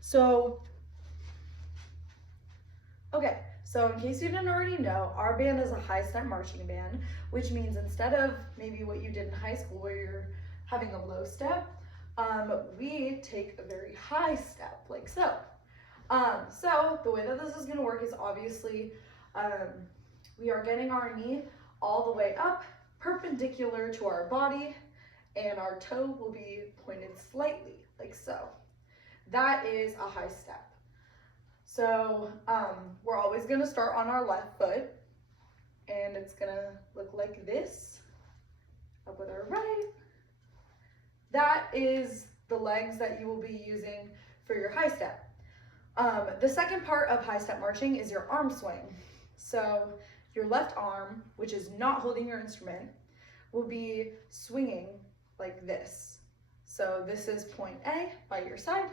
So, okay, so in case you didn't already know, our band is a high step marching band, which means instead of maybe what you did in high school where you're having a low step, we take a very high step, like so. So the way that this is gonna work is obviously we are getting our knee all the way up, perpendicular to our body, and our toe will be pointed slightly, like so. That is a high step. So we're always gonna start on our left foot, and it's gonna look like this, up with our right. That is the legs that you will be using for your high step. The second part of high step marching is your arm swing. So your left arm, which is not holding your instrument, will be swinging like this. So this is point A by your side,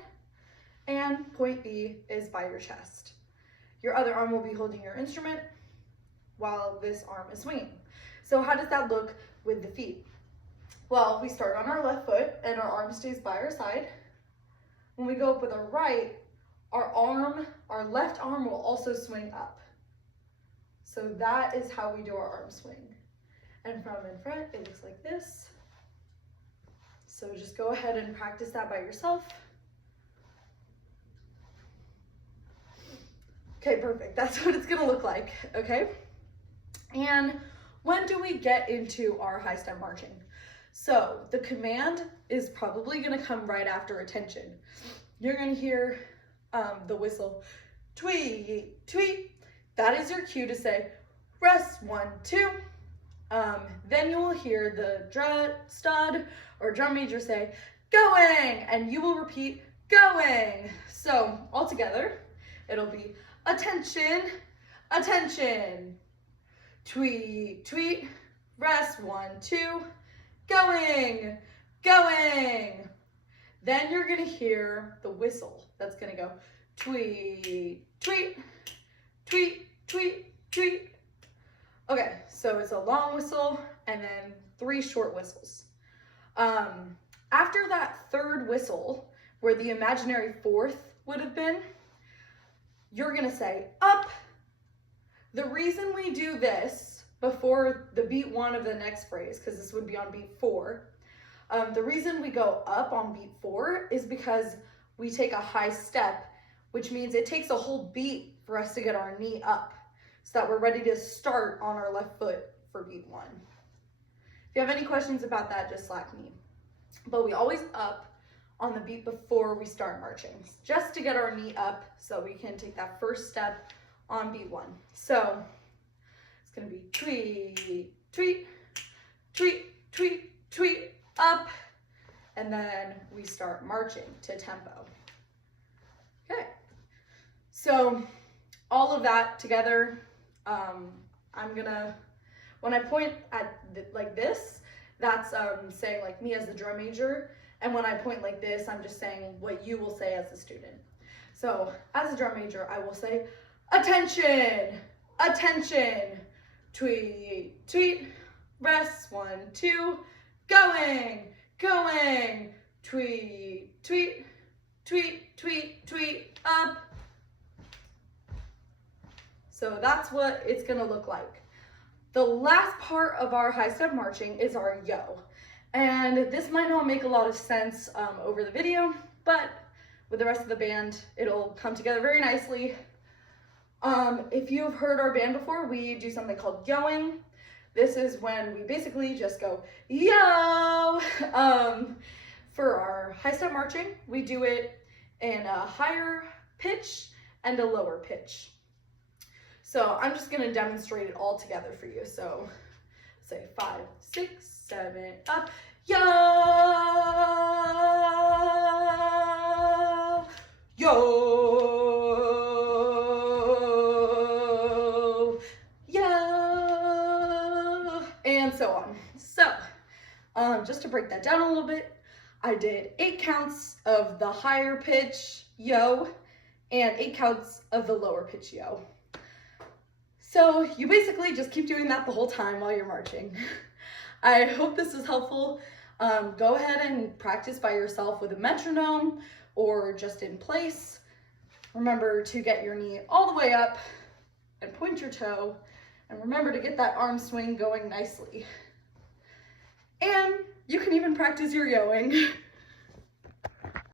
and point B is by your chest. Your other arm will be holding your instrument while this arm is swinging. So how does that look with the feet? Well, we start on our left foot and our arm stays by our side. When we go up with our right, our left arm will also swing up. So that is how we do our arm swing. And from in front, it looks like this. So just go ahead and practice that by yourself. Okay, perfect. That's what it's gonna look like, okay? And when do we get into our high step marching? So the command is probably gonna come right after attention. You're gonna hear the whistle, tweet, tweet. That is your cue to say, rest, 1, 2. Then you will hear the stud or drum major say, going, and you will repeat, going. So all together, it'll be attention, attention, tweet, tweet, rest, 1, 2, going, going. Then you're gonna hear the whistle that's gonna go tweet, tweet, tweet, tweet, tweet. Okay, so it's a long whistle and then 3 short whistles. After that third whistle, where the imaginary 4th would have been, you're gonna say up. The reason we do this before the beat 1 of the next phrase, because this would be on beat 4, the reason we go up on beat 4 is because we take a high step, which means it takes a whole beat for us to get our knee up so that we're ready to start on our left foot for beat 1. If you have any questions about that, just slack me. But we always up on the beat before we start marching, just to get our knee up so we can take that first step on beat 1. So it's gonna be tweet, tweet, tweet, tweet, tweet, up, and then we start marching to tempo. Okay, so all of that together, when I point at like this, that's saying like me as the drum major, and when I point like this, I'm just saying what you will say as a student. So as a drum major, I will say, attention, attention, tweet, tweet, rest, 1, 2, going, going, tweet, tweet, tweet, tweet, tweet, up. So that's what it's gonna look like. The last part of our high step marching is our yo. And this might not make a lot of sense over the video, but with the rest of the band, it'll come together very nicely. If you've heard our band before, we do something called yoing. This is when we basically just go, yo! For our high step marching, we do it in a higher pitch and a lower pitch. So I'm just gonna demonstrate it all together for you. So say 5, 6, 7, up, yo, yo, yo, and so on. So just to break that down a little bit, I did 8 counts of the higher pitch yo and 8 counts of the lower pitch yo. So you basically just keep doing that the whole time while you're marching. I hope this is helpful. Go ahead and practice by yourself with a metronome, or just in place. Remember to get your knee all the way up and point your toe, and remember to get that arm swing going nicely. And you can even practice your yoing